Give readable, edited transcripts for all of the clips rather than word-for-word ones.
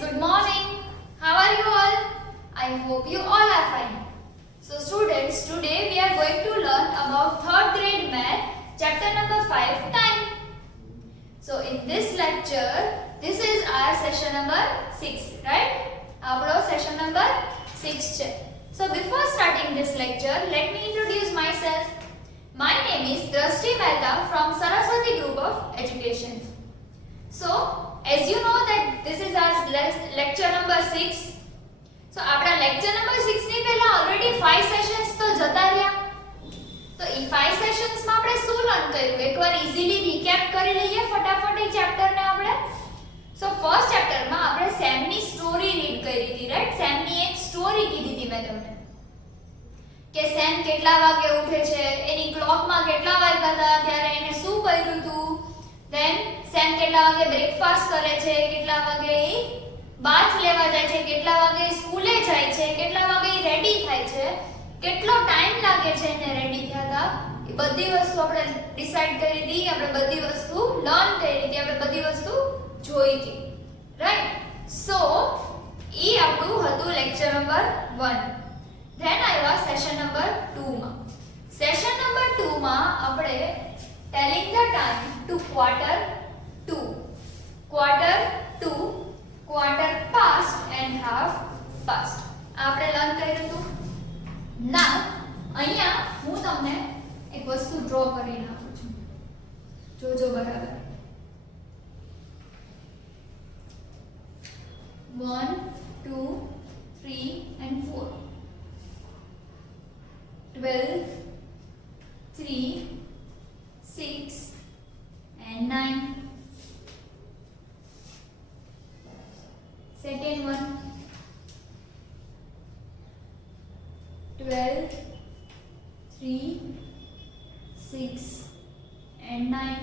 good morning. How are you all? I hope you all are fine. So students, today we are going to learn about 3rd grade math, chapter number 5, time. So in this lecture, this is our session number 6, right? Our session number 6. So before starting this lecture, let me introduce myself. My name is Drashti Mehta from Saraswati Group of Education. So as you know that this is our lecture number 6. So આપડા lecture number 6 ની પહેલા already 5 sessions તો જતા રહ્યા. તો ઈ 5 sessions માં આપણે શું લર્ન કર્યું? એકવાર easily recap કરી લઈએ ફટાફટ એ ચેપ્ટર ને આપણે. So first chapter માં આપણે સેમ ની સ્ટોરી રીડ કરી હતી, રાઈટ? સેમ ની એક સ્ટોરી કીધી હતી મેં તમને. કે સેમ કેટલા વાગે ઉઠે છે, એની ક્લોક માં કેટલા વાગ્યા હતા, ત્યારે એને શું કર્યું હતું. Then સેમ કેટલા વાગે બ્રેકફાસ્ટ કરે છે, કેટલા વાગે બાથ લેવા જાય છે, કેટલા વાગે સ્કૂલે જાય છે, કેટલા વાગે રેડી થાય છે, કેટલો ટાઈમ લાગે છે એને રેડી થતા, એ બધી વસ્તુ આપણે ડિસાઈડ કરી હતી, આપણે બધી વસ્તુ લર્ન કરી હતી, આપણે બધી વસ્તુ જોઈ હતી, રાઈટ? સો ઈ આપણું હતું લેક્ચર નંબર 1. ધેન આવ્યા સેશન નંબર 2 માં. સેશન નંબર 2 માં આપણે telling the time to quarter 2, quarter 2, quarter past and half past. આપણે લર્ન કર્યું હતું. નાઉ અહીંયા હું તમને એક વસ્તુ ડ્રો કરીને આપું છું, જોજો બરાબર. 1 2 3 and 4, 12 3 6 and 9. Second one, 12 3 6 and 9.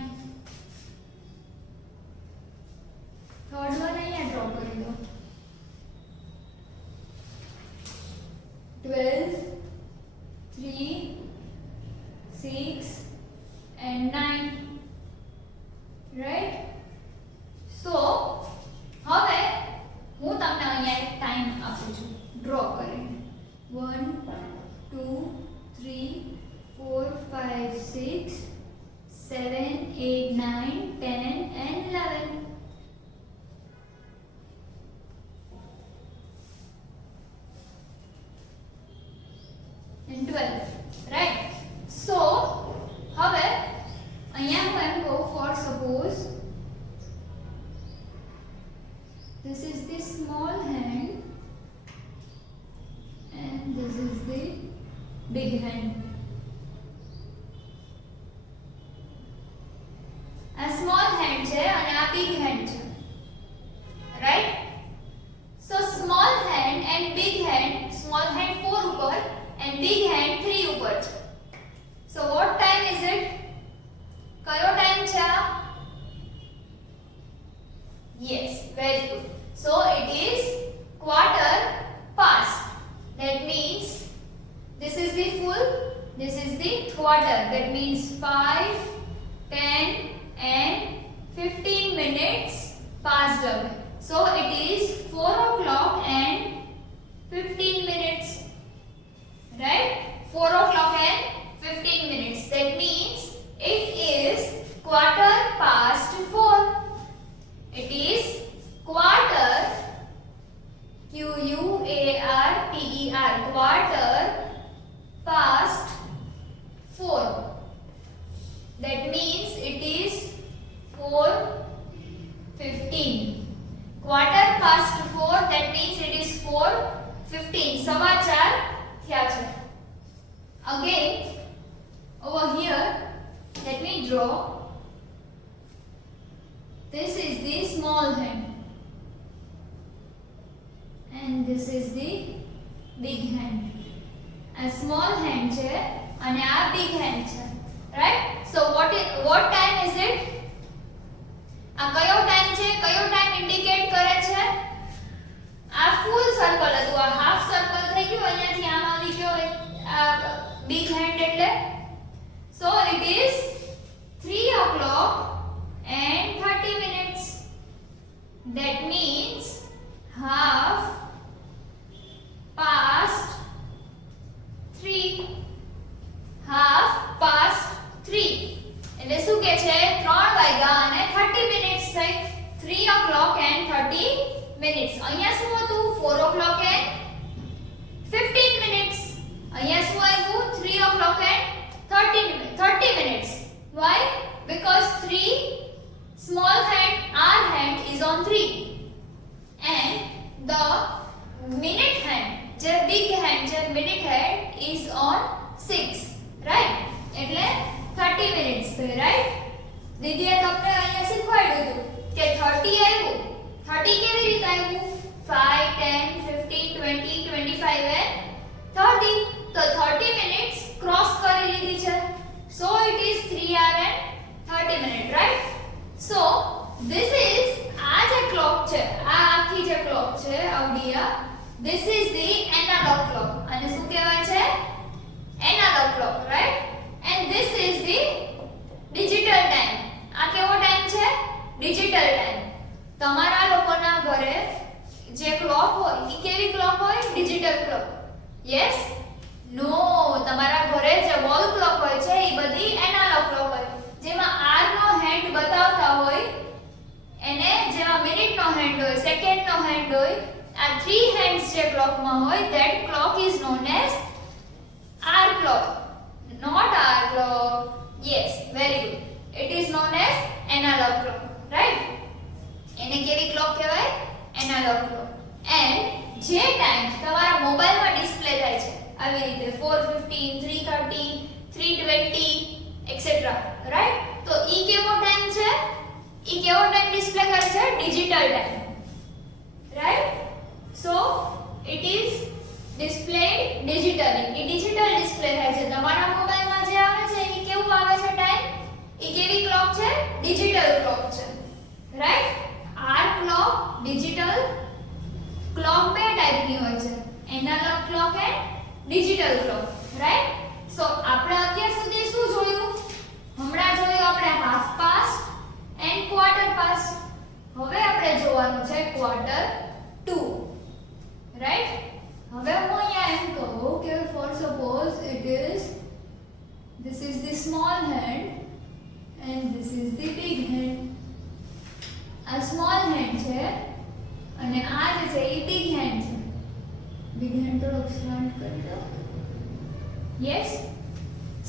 Third one અહીંયા ડ્રો કરી દો. 12 3 6 and 9, right? So હવે હું તમને અહીંયા એક ટાઈમ આપું છું ડ્રો કરીને. 1 2 3 4 5 6 7 8 9 10 and 11. and 12, right? So હવે અહીંયા હું એમ કહું, for suppose this is the small hand and this is the big hand. આ small hand છે અને આ big hand છે, right? So small hand and big hand, small hand 4 ઉપર and big hand 3 ઉપર છે. So what time is it? કયો time છે? Yes, very good. So it is quarter past. That means this is the full, this is the quarter. That means 5 10 and 15 minutes passed away. So it is 4 o'clock and 15 minutes, right? 4 o'clock and 15 minutes. That means it is quarter past 4. It is quarter, Q-U-A-R-T-E-R, quarter past 4. That means it is 4:15. Quarter past 4, that means it is 4:15. સવા 4 થયા છે. Again, over here, let me draw. This is the small hand and this is the big hand. A small hand છે અને આ big hand છે, right? So what time is it? આ કયો time છે? કયો ટાઈમ ઇન્ડિકેટ કરે છે? આ ફૂલ સર્કલ હતું, આ હાફ સર્કલ થઈ ગયું, અહીંયાથી આમ આવી ગયો આ big hand એટલે. So it is 3 o'clock and 30 minutes. That means 4 o'clock and 15 minutes. અહીંયા શું આવ્યું? 3 o'clock and 30 minutes. Why? Because 3 small hand, our hand is on 3 and the minute hand, the big hand, the minute hand is on 6, right? એટલે 30 minutes થયું, right? દીદીએ તમને અહીંયા શીખવાડ્યું હતું કે 30 આવ્યું. 30 કેવી રીતે આવ્યું? 5 10 15 20 25 and 30. તો 30 minutes cross કરી લીધી છે. So it is 3 hour and 30 minutes, right? So this is આ જે clock છે, આ આખી જે clock છે આવડિયા, this is the analog clock. અને શું કહેવાય છે? Analog clock, right? And this is the digital time. આ કેવો ટાઈમ છે? Digital time. તમારા લોકોના ઘરે જે ક્લોક હોય એ કેવી ક્લોક હોય? Digital clock. યસ? નો, તમારા ઘરે જે વોલ ક્લોક હોય છે એ બધી એનાલોગ ક્લોક હોય, જેમાં આર નો હેન્ડ બતાવતા હોય, એને જેમાં મિનિટ નો હેન્ડ હોય, સેકન્ડ નો હેન્ડ હોય, આ 3 હેન્ડ્સ જે ક્લોકમાં હોય, that clock is known as hour clock, not hour clock. Yes, very good. It is known as analog clock, right? એને કેવી ક્લોક કહેવાય? Analog clock. એન્ડ જે ટાઈમ તમારા મોબાઈલમાં ડિસ્પ્લે થાય છે આવી રીતે 4:15 3:30 3:20 એક્સેટ્રા, રાઈટ? તો ઈ કેવો ટાઈમ છે? ઈ કેવો ટાઈમ ડિસ્પ્લે કરે છે? Digital time, right? So it is displayed digitally. E digital display થાય છે. તમારા મોબાઈલમાં જે આવે છે ઈ કેવું આવે છે ટાઈમ? ઈ કેવી ક્લોક છે? ડિજિટલ ક્લોક છે, right? Our clock, digital clock બે ટાઈપની હોય છે, analog clock and digital clock, right? So આપણે અત્યાર સુધી શું જોયું? હમણાં જોયું આપણે half past and quarter past. હવે આપણે જોવાનું છે ક્વાર્ટર 2, રાઈટ? હવે હું અહીંયા એમ કહું કે for suppose it is this is the small hand and this is the big hand. આ small hand છે અને આ જે છે એ big hand છે. big hand થોડો સ્લાન્ટ કરી દો. yes,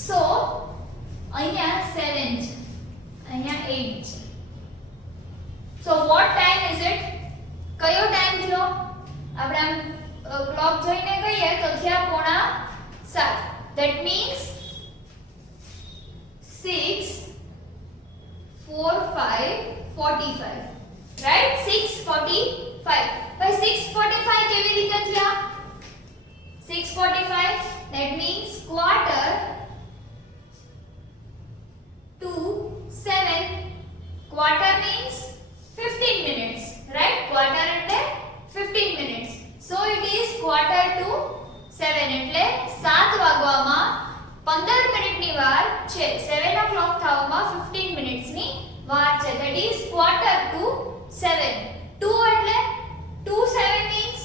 so અહીંયા 7 છે, અહીંયા 8 છે. so what time is it? કયો ટાઈમ થયો? આપણે આમ ક્લોક જોઈને કહીએ તો થયા 6:45. that means 6:45, right? 6:45. by 6:45 કેવી રીતે થયા? 6:45 that means quarter to 7. quarter means 15 minutes, right? quarter એટલે 15 minutes. so it is quarter to 7 એટલે 7 વાગવામાં 15 મિનિટની વાર છે. 7 o'clock થવામાં 15 મિનિટ્સની વાર છે. that is quarter to 7. 2 એટલે 2:7 means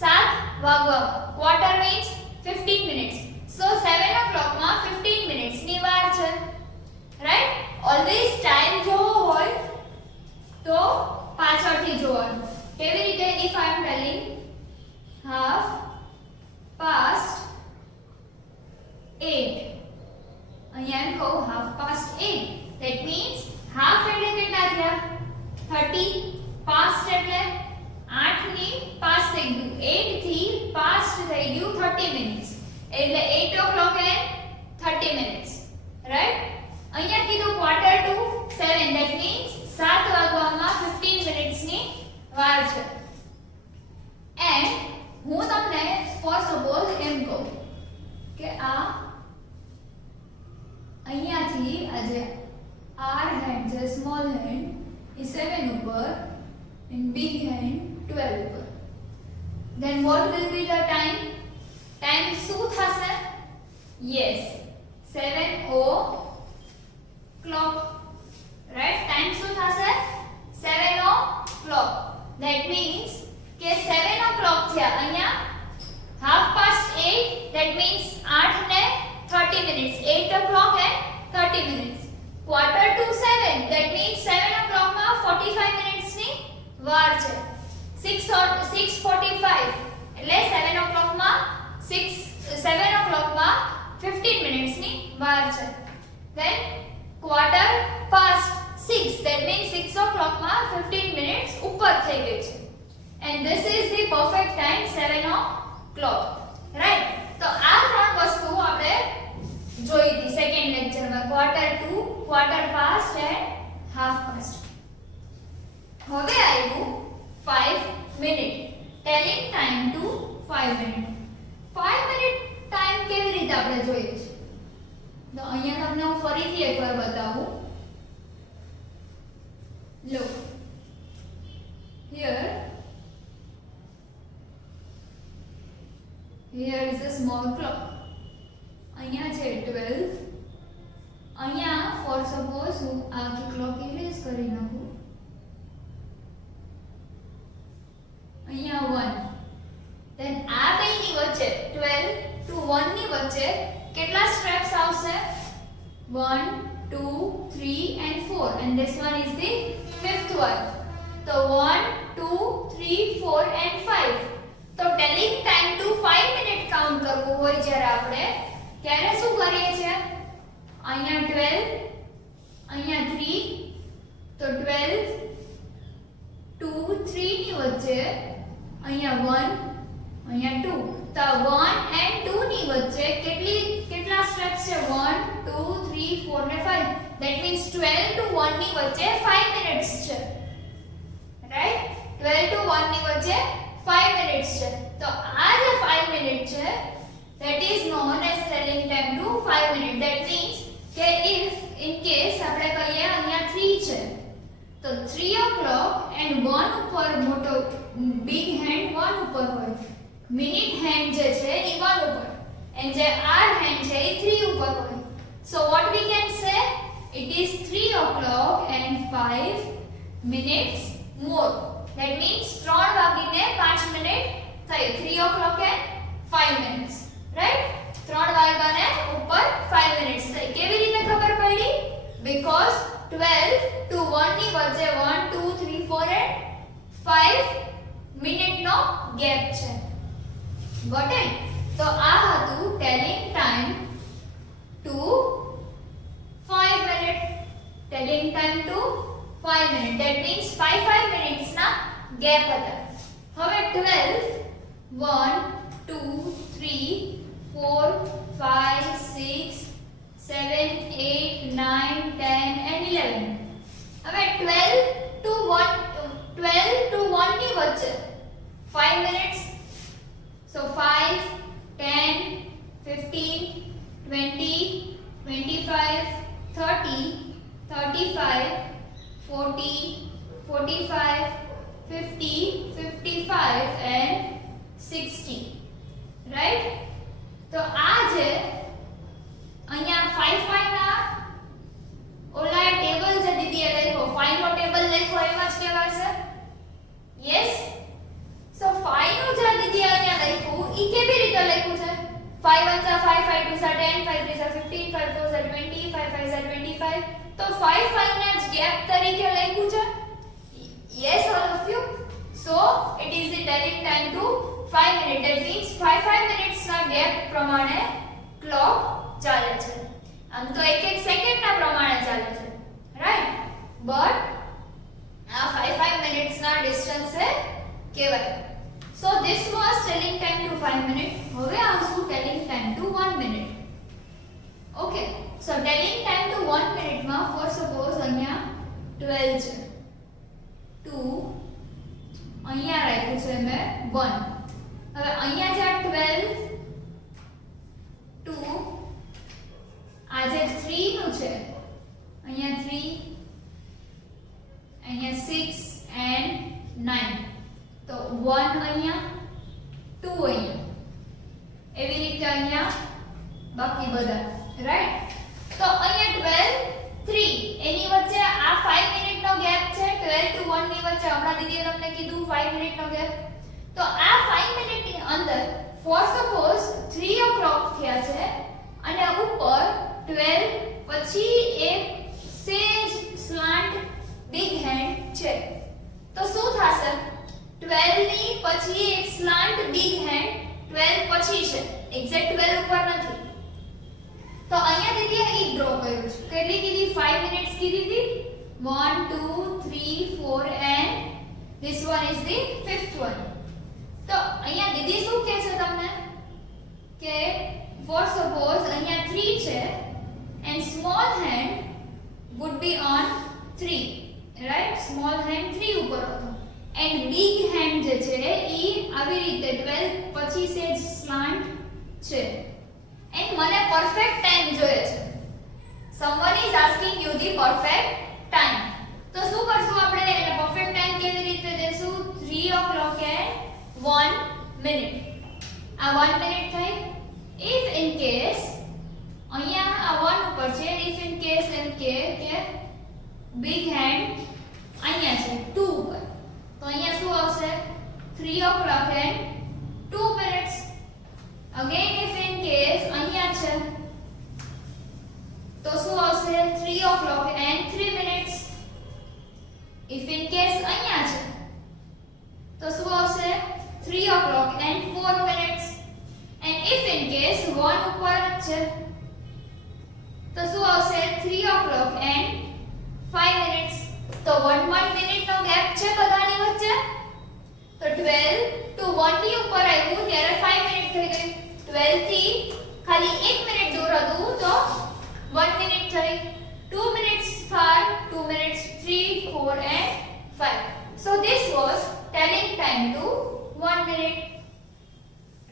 7 વાગવામાં. quarter means 15 minutes. so 7 o'clock માં 15 મિનિટ્સની વાર છે, right? always time જોવો હોય તો પાછળથી જોવાનું. કેવી રીતે? if I am telling half past 8, અહીંયા એમ કહું half past 8, that means half એટલે કેટલા થયા? 30. past એટલે 8 ની પાસ થઈ ગયું, 8 થી past થઈ ગયું 30 minutes, એટલે 8 o'clock and 30 minutes, right? અહીંયા કીધું quarter to 7, that means 7 વાગવામાં 15 minutes ની વાર છે. and હું તમને for suppose એમ કહું કે આ અહીંયાથી આ જે R hand છે, small hand એ 7 ઉપર and big hand 12 ઉપર. then what will be the time? time શું થશે? yes, 7 o'clock, right? time શું થશે? 7 o'clock. that means કે 7 o'clock થયા. અહીંયા half past 8, that means 8 ને 30 minutes, 8 o'clock and 30 minutes. quarter to 7, that means 7 o'clock માં 45 minutes ની વાર છે. 6:45 7 o'clock માં 15 મિનિટ્સ ની વાર છે. then quarter past 6, that means 6 o'clock માં 15 મિનિટ્સ ઉપર થઈ ગઈ છે. and this is the perfect time 7 o'clock, right? તો આ ત્રણ વસ્તુ આપણે જોઈ હતી સેકન્ડ લેક્ચરમાં, quarter to, quarter past and half past. હવે આવ્યું 5 minute, telling time to 5 minute. 5 minute time કેવી રીતે આપણે જોઈએ છે? તો અહીંયા તમને હું ફરીથી એકવાર બતાવું. લો, here is a small clock. અહીંયા છે 12. અહીંયા for suppose હું આખી ક્લોક ઇરેઝ કરી નાખું. અહીંયા 1. then આ બેની વચ્ચે 12 to 1 ની વચ્ચે કેટલા સ્ટેપ્સ આવશે? 1 2 3 and 4, and this one is the fifth one. તો 1 2 3 4 and 5. તો telling time to 5 minute count કરવું હોય જ્યારે આપણે, ત્યારે શું કરીએ છીએ? અહીંયા 12, અહીંયા 3, તો 12 2 3 ની વચ્ચે અહીંયા 1, અહીંયા 2. તો 1 and 2 ની વચ્ચે કેટલા સ્ટેપ્સ છે? 1 2 3 4 ને 5. that means 12 to 1 ની વચ્ચે 5 મિનિટ્સ છે, રાઈટ? 12 to 1 ની વચ્ચે 5 મિનિટ્સ છે. તો આ જે 5 મિનિટ છે, that is known as telling time to 5 minutes. that means કે if in case આપણે કહીએ અહીંયા 3 છે, તો 3 o'clock and 1 ઉપર મોટો big hand 1 ઉપર હોય, મિનિટ hand જે છે એ 1 ઉપર, and જે r hand છે એ 3 ઉપર હોય. so what we can say? it is 3 o'clock and 5 minutes more. that means 3 વાગીને 5 મિનિટ થઈ. 3 o'clock and 5 minutes, right? 3 વાગ્યાને ઉપર 5 મિનિટ્સ થઈ. કેવી રીતે ખબર પડી? because 12 to 1 ની વચ્ચે 1 2 3 4 and 5 મિનિટનો ગેપ છે. Got it? તો આ હતું telling time to 5 minute. Telling time to 5 minute, that means 5 minutes ના ગેપ હતા. હવે 12 1 2 3 4 5 6 7 8 9 10 and 11. હવે 12 to 1 ની વચ્ચે 5 મિનિટ્સ. so 5 10 15 20 25 30 35 40 45 50 55 and 60, right? તો આ જે અહીંયા 5 ના ઓલા ટેબલ જે દીદીએ લખ્યો, 5 નો ટેબલ લખ્યો એમાં જ કહેવાશે. યસ. સો 5 નું જે દીદીએ અહીંયા લખ્યું ઈ કેવી રીતે લખ્યું છે? 5 1 5 5 2 10 5 3 15 5 4 20 5 5 25. તો 5 ના જ ગેપ તરીકે લખ્યું છે. yes all of you. so it is the telling time to 5 minutes. that means 5 minutes ના ગેપ પ્રમાણે ક્લોક ચાલે છે. આમ તો એક સેકન્ડ ના પ્રમાણે ચાલે છે, રાઈટ? બટ આ 5 મિનિટ્સ ના ડિસ્ટન્સ એ કહેવાય. so this was telling time to 5 minutes. હવે આવશું telling time to 1 minute. okay, so telling time to 1 minute માં for suppose અહીંયા 12 છે, 2 અહીંયા રાખ્યું છે મેં 1. હવે અહીંયા જે 12 2 આ જે 3 નું છે, અહીંયા 3 અહીંયા 6 and 9. તો 1 અહીંયા 2 અહીંયા, એવી રીતે અહીંયા બાકી બધા, રાઈટ? તો અહીંયા 12 3 એની વચ્ચે આ 5 મિનિટનો ગેપ છે. 12 to 1 ની વચ્ચે હમણાં દીદીએ તમને કીધું 5 મિનિટનો ગેપ. તો આ 5 મિનિટની અંદર ફોર સપોઝ 3 o'clock થયા છે અને ઉપર 12 પછી એક સેજ સ્લાન્ટ બિગ હેન્ડ છે. તો શું થશે? 12 ની પછી એક સ્લાન્ટ બિગ હેન્ડ 12 પછી છે, એક્ઝેક્ટ 12 ઉપર નથી. તો અહીંયા દીદીએ ઈ ડ્રો કર્યું છે. કેટલી કીધી? 5 મિનિટ્સ કીધી હતી. 1 2 3 4 and this one is the fifth one. તો અહીંયા દીદી શું કહે છે તમને કે for suppose અહીંયા 3 છે and small hand would be on 3, right? Small hand 3 ઉપર હતો and big hand જે છે ઈ આવી રીતે 12 પછી સેજ સ્લાન્ટ છે and મને પરફેક્ટ ટાઈમ જોઈએ છે. someone is asking you the perfect time. તો શું કરશું આપણે? એટલે પરફેક્ટ ટાઈમ કેવી રીતે દેશું? 3 o'clock and 1 minute. આ 1 મિનિટ થઈ. if in case અહીંયા આ 1 ઉપર છે, if in case એમ કે big hand અહીંયા છે 2 ઉપર, તો અહીંયા શું આવશે? 3 o'clock and 2 minutes. again if in case અહીંયા છે તો શું આવશે? 3 o'clock and 3 minutes. if in case અહીંયા છે તો શું આવશે? 3 o'clock and 4 minutes. and if in case 1 ઉપર છે તો શું આવશે? 3 o'clock and 5 minutes. તો 1 મિનિટ નો ગેપ છે બધાની વચ્ચે. તો 12 to 1 ની ઉપર આવ્યું ત્યારે 5 મિનિટ થઈ ગઈ. 12 થી ખાલી 1 મિનિટ દૂર હતું તો 1 મિનિટ થઈ. 2 minutes far, 2 minutes, 3 4 and 5. so this was telling time to 1 minute,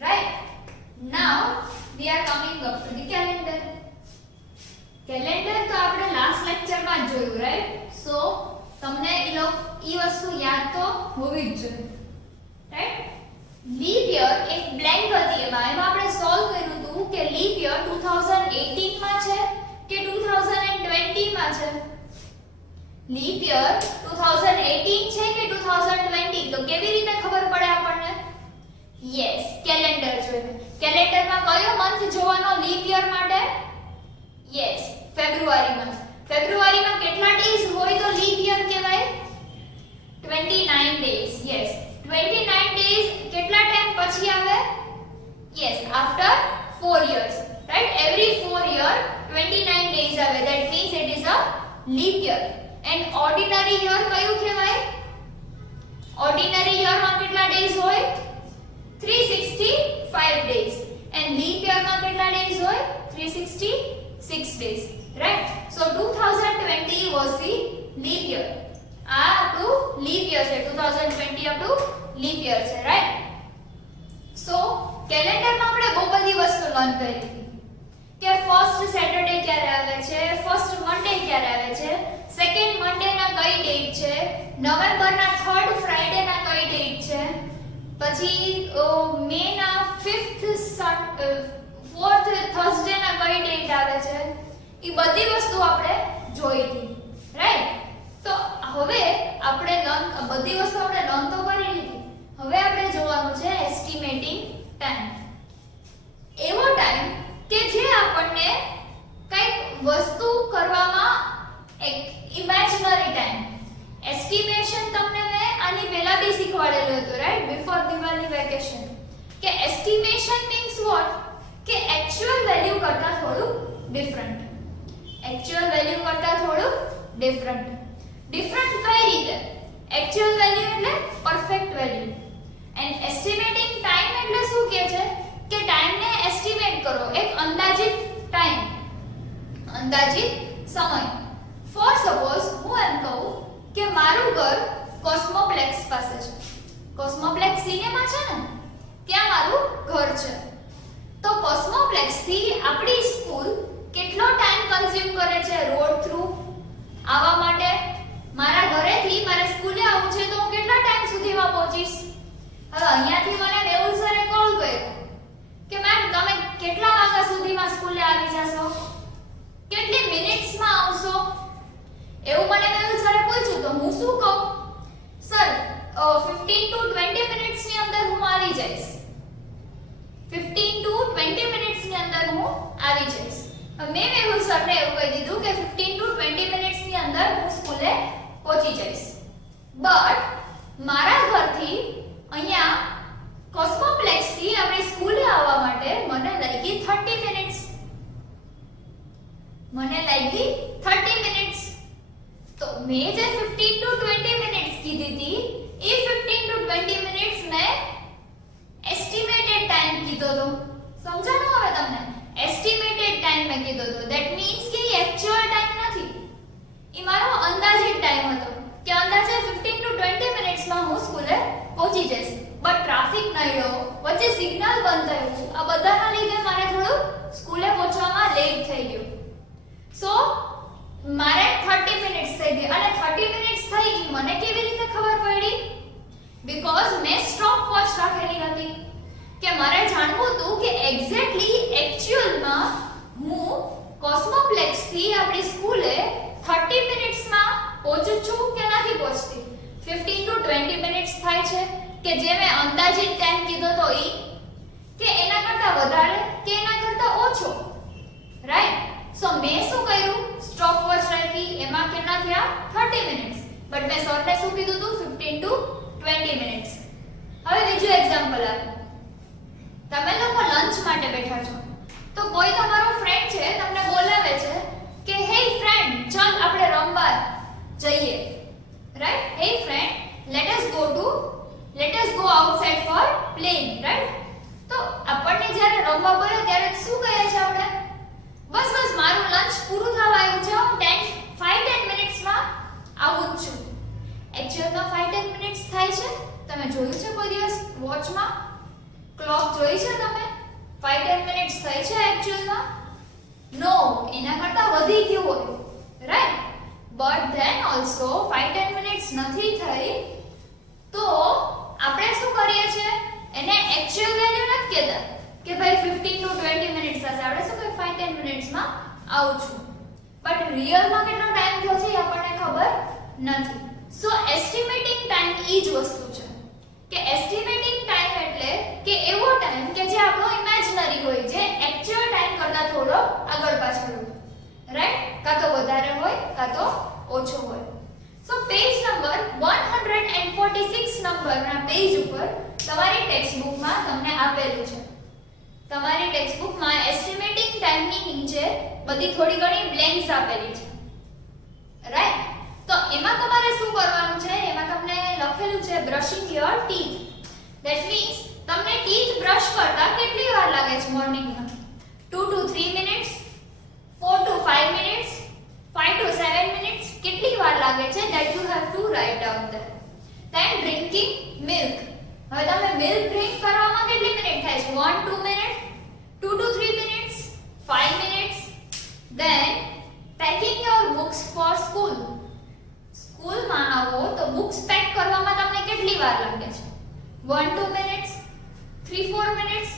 right? now we are coming up to the calendar. તો આપણે લાસ્ટ લેક્ચર માં જોયું, રાઈટ? સો તમને ઈ વસ્તુ યાદ તો હોવી જ જોઈએ, રાઈટ? લીપ યર એક બ્લેન્ક હતી, એમાં આપણે સોલ્વ કર્યું હતું કે લીપ યર 2018 માં છે કે 2020 માં છે. લીપ યર 2018 છે કે 2020, તો કેવી રીતે ખબર પડે આપણને? યસ, કેલેન્ડર જોઈએ. કેલેન્ડરમાં કયો મંથ જોવાનો લીપ યર માટે? યસ, ફેબ્રુઆરી મંથ. ફેબ્રુઆરીમાં કેટલા ડેઝ હોય તો લીપ યર કહેવાય? 29 ડેઝ. યસ, 29 ડેઝ કેટલા ટાઈમ પછી આવે? Yes, after 4 years, right? every 4 year 29 days આવે. that means it is a leap year. and ordinary year કયું કહેવાય? ordinary year માં કેટલા ડેઝ હોય? 365 days. and leap year માં કેટલા ડેઝ હોય? 366 days, right? so 2020 was the leap year. આ આપણું leap year છે. 2020 આપણું leap year છે, right? so કેલેન્ડરમાં આપણે બહુ બધી વસ્તુ લર્ન કરી હતી કે ફર્સ્ટ સેટરડે ક્યારે આવે છે, ફર્સ્ટ મંડે ક્યારે આવે છે, સેકન્ડ મંડે ના કઈ ડેટ છે, નવેમ્બરના થર્ડ ફ્રાઈડે ના કઈ ડેટ છે, પછી મે ના 4th થર્સડે ના કઈ ડેટ આવે છે. ઈ બધી વસ્તુ આપણે જોઈ હતી, રાઈટ? તો હવે આપણે બધી વસ્તુ આપણે લર્ન તો કરી લીધી. હવે આપણે જોવાનું છે એસ્ટિમેટિંગ ટાઈમ. એવો ટાઈમ કે જે આપણને કંઈક વસ્તુ કરવામાં એક ઇમેજિનરી ટાઈમ. એસ્ટિમેશન તમને મેં આની પહેલા બી શીખવાડેલું હતું, રાઈટ? Before Diwali vacation. કે એસ્ટિમેશન મીન્સ વોટ? કે એક્ચ્યુઅલ વેલ્યુ કરતા થોડું ડિફરન્ટ. એક્ચ્યુઅલ વેલ્યુ કરતા થોડું ડિફરન્ટ. ડિફરન્ટ કઈ રીતે? એક્ચ્યુઅલ વેલ્યુ એટલે પરફેક્ટ વેલ્યુ. એન્ડ એસ્ટિમેટિંગ ટાઈમ એટલે શું કહે છે કે ટાઈમને એસ્ટિમેટ કરો, એક અંદાજિત ટાઈમ, અંદાજિત સમય. ફોર સપોઝ હું એમ કહું કે મારું ઘર કોસ્મોપ્લેક્સ પાસે છે. કોસ્મોપ્લેક્સ સિનેમા છે ને, ત્યાં મારું ઘર છે. તો કોસ્મોપ્લેક્સ થી આપણી સ્કૂલ કેટલો ટાઈમ કન્ઝ્યુમ કરે છે રોડ થ્રુ આવવા માટે? મારા ઘરેથી મારે સ્કૂલે આવવું છે તો હું કેટલા ટાઈમ સુધીમાં પહોંચીશ? હવે અહીંયાથી મને મેહુલ સરે કોલ કર્યો કે મેમ તમે કેટલા વાગ્યા સુધીમાં સ્કૂલે આવી જશો, કેટલી મિનિટ્સમાં આવશો, એવું મને મેહુલ સરે પૂછ્યું. તો હું શું કહું? સર 15 to 20 મિનિટ્સ ની અંદર હું આવી જઈશ. 15 to 20 મિનિટ્સ ની અંદર હું આવી જઈશ. મેં મેહુલ સરને એવું કહી દીધું કે 15 to 20 મિનિટ્સ ની અંદર હું સ્કૂલે પહોંચી જઈશ. બટ મારા ઘરથી અહીંયા કોસ્મોપ્લેક્સ થી આપણી સ્કૂલ ટાઈમ મેં કીધો હતો ધેટ મીન્સ કે એક્ચ્યુઅલ ટાઈમ નથી, ઈ મારો અંદાજિત ટાઈમ હતો કે અંદાજે 15 to 20 મિનિટ્સમાં હું સ્કૂલે પહોંચી જઈશ. બટ ટ્રાફિક નડ્યો, વચ્ચે સિગ્નલ બંધ થયું, આ બધાના લીધે મારે થોડું સ્કૂલે પહોંચવામાં લેટ થઈ ગયું. સો મારે 30 મિનિટ્સ થઈ ગઈ અને 30 મિનિટ્સ થઈ ઈ મને કેવી રીતે ખબર પડી? બીકોઝ મેં સ્ટોપ વોચ રાખેલી હતી કે મારે જાણવું હતું કે એક્ઝેક્ટલી એક્ચ્યુઅલમાં હું કોસ્મોપ્લેક્સ થી આપણી સ્કૂલે 30 મિનિટ્સમાં પહોંચું છું કે નથી પહોંચતી. 15 to 20 મિનિટ્સ થાય છે કે જે મેં અંદાજિત ટાઈમ કીધો તો ઈ, કે એના કરતા વધારે કે એના કરતા ઓછો, રાઈટ? સો મેં શું કર્યું? સ્ટોપ વોચ રાખી, એમાં કેટલા થયા? 30 મિનિટ્સ. બટ મેં શોર્ટને શું કીધું હતું? 15 to 20 મિનિટ્સ. હવે બીજું એક્ઝામ્પલ આપું. તમે લોકો લંચ માટે બેઠા છો તો કોઈ તમારો ફ્રેન્ડ છે તમને બોલાવે છે કે હે ફ્રેન્ડ ચાલ આપણે રમવા જઈએ, right? Hey friend let us go outside for playing, right? તો આપણને જ્યારે રમવા બોલે ત્યારે શું કહે છે આપણે? બસ મારું લંચ પૂરું થવા આવ્યું છે, હું 5-10 મિનિટ્સમાં આવું જ છું. એક્ચ્યુઅલમાં 5-10 મિનિટ્સ થાય છે? તમે જોયું છે કોઈ દિવસ વોચમાં ક્લોક જોઈ છે તમે? 5-10 મિનિટ્સ થઈ છે એક્ચ્યુઅલમાં? નો, એના કરતા વધી ગયું હોય, right? But than also 5-10 minutes નથી થઈ તો આપણે શું કરીએ છીએ? એને એક્ચ્યુઅલ વેલ્યુ નથી કહેતા કે ભાઈ 15 to 20 મિનિટ્સ થશે, આપણે શું કહે 5-10 મિનિટ્સમાં આવું છું. બટ રિયલમાં કેટલો ટાઈમ થયો છે એ આપણને ખબર નથી. સો એસ્ટિમેટિંગ ટાઈમ ઈ જ વસ્તુ છે કે એસ્ટિમેટિંગ ટાઈમ એટલે કે એવો ટાઈમ કે જે આપણો ઇમેજિનરી હોય, જે એક્ચ્યુઅલ ટાઈમ કરતા થોડો આગળ પાછળ હોય, રાઈટ? કાં તો વધારે હોય કાં તો ઓછો હોય. સો પેજ નંબર 146 નંબરના પેજ ઉપર તમારી ટેક્સ્ટબુકમાં તમને આપેલું છે. તમારી ટેક્સ્ટબુકમાં એસ્ટિમેટિંગ ટાઈમની નીચે બધી થોડી ઘણી બ્લેન્ક્સ આપેલી છે, રાઈટ? તો એમાં તમારે શું કરવાનું છે? એમાં તમને લખેલું છે brushing your teeth. That means તમને ટીથ બ્રશ કરતા કેટલી વાર લાગે છે મોર્નિંગમાં? 2 to 3 minutes, 4 to 5 minutes, 5 to 7 minutes, કેટલી વાર લાગે છે? That you have to write down there. Then drinking milk. હવે તમે મિલ્ક ડ્રિંક કરવામાં કેટલી મિનિટ થાય છે? 1-2 minute, 2 to 3 minutes, 5 minutes. Then packing your books for school. સ્કૂલમાં આવો તો બુક્સ પેક કરવામાં તમને કેટલી વાર લાગે છે? 1-2 મિનિટ્સ, 3-4 મિનિટ્સ.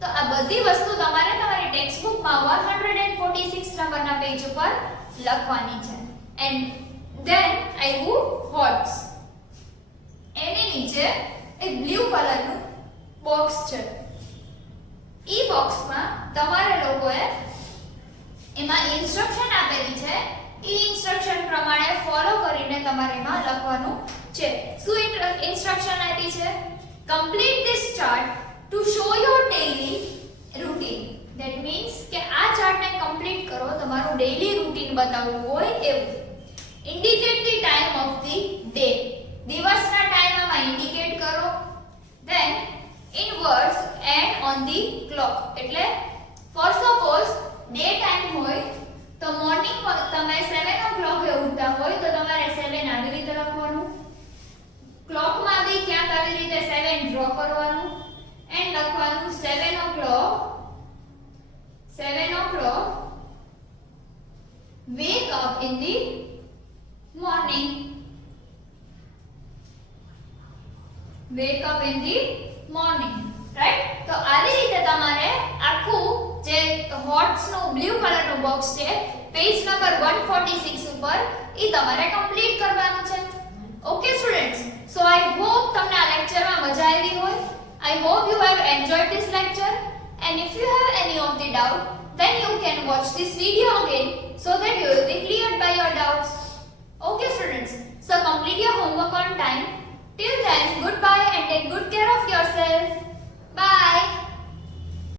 તો આ બધી વસ્તુ તમારે તમારી ટેક્સ્ટબુકમાં 146 નંબરના પેજ ઉપર લખવાની છે. એન્ડ ધેન આવ્યું હોટ્સ. એની નીચે એક બ્લુ કલરનું બોક્સ છે. ઈ બોક્સમાં તમારે લોકોએ એમાં ઇન્સ્ટ્રક્શન આપેલી છે. ઈ ઇન્સ્ટ્રક્શન પ્રમાણે ફોલો કરીને તમારે એમાં લખવાનું છે. શું ઇન્સ્ટ્રક્શન આપી છે? Complete this chart to show your daily routine. That means કે આ ચાર્ટને કમ્પ્લીટ કરો, તમારું ડેઈલી રૂટીન બતાવવું હોય એવું. Indicate the time of the day. દિવસના ટાઈમ આમાં ઇન્ડિકેટ કરો. Then in words and on the clock. એટલે ફોર સપોઝ ડે ટાઈમ હોય તો મોર્નિંગ તમે 7 o'clock એ ઉઠતા હોય તો તમારે 7 આવી રીતે લખવાનું. ક્લોકમાં બી ક્યાંક આવી રીતે 7 ડ્રો કરવાનું એન્ડ લખવાનું 7 o'clock wake up in the morning. Wake up in the morning, right? તો આવી રીતે તમારે આખું જે હોટ્સ નું બ્લુ કલર નું બોક્સ છે પેજ નંબર 146 ઉપર ઈ તમારે કમ્પ્લીટ કરવાનું છે. Okay students, so I hope તમને આ લેક્ચરમાં મજા આવી હોય. I hope you have enjoyed this lecture, and if you have any of the doubt then you can watch this video again so that you will be cleared by your doubts. Okay students, so complete your homework on time. Till then, goodbye and take good care of yourself.